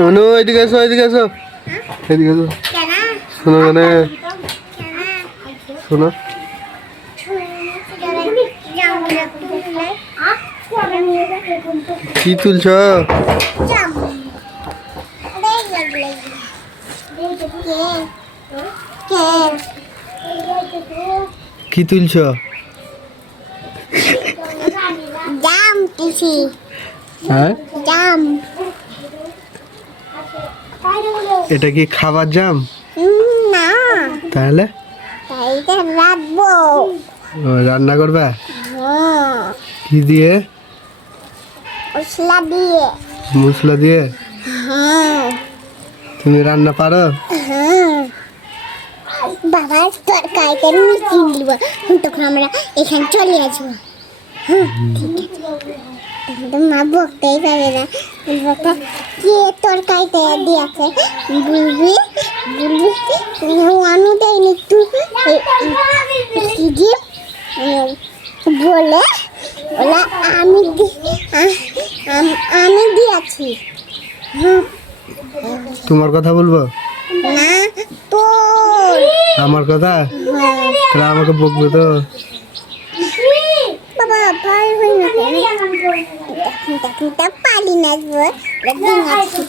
অনু এদিকে এসো এদিকে এসো এদিকে এসো শোনো মানে শোনো কি তুলছ কি তুলছ জাম তুলছি হ্যাঁ জাম এটা কি খাবার জাম না তাহলে তাইটা রাখবো রান্না করবে হ্যাঁ কি দিয়ে মশলা দিয়ে মশলা দিয়ে হ্যাঁ তুমি রান্না পারো হ্যাঁ বাবার তরকারিটা মিষ্টি নিব তখন আমরা এখানে চলে আসবো ঠিক আছে তখন তো মা বকতেই পারে না বলবে কে তরকারিটা দিয়েছে বলবি আমি দেয়নি তুই কি দিয়ে বলে বলে আমি দিয়েছি তোমার কথা বলবো না তোর আমার কথা তাহলে আমাকে বকবে তো বাবা ভাই হই না দেখুন পালি না দিন আছে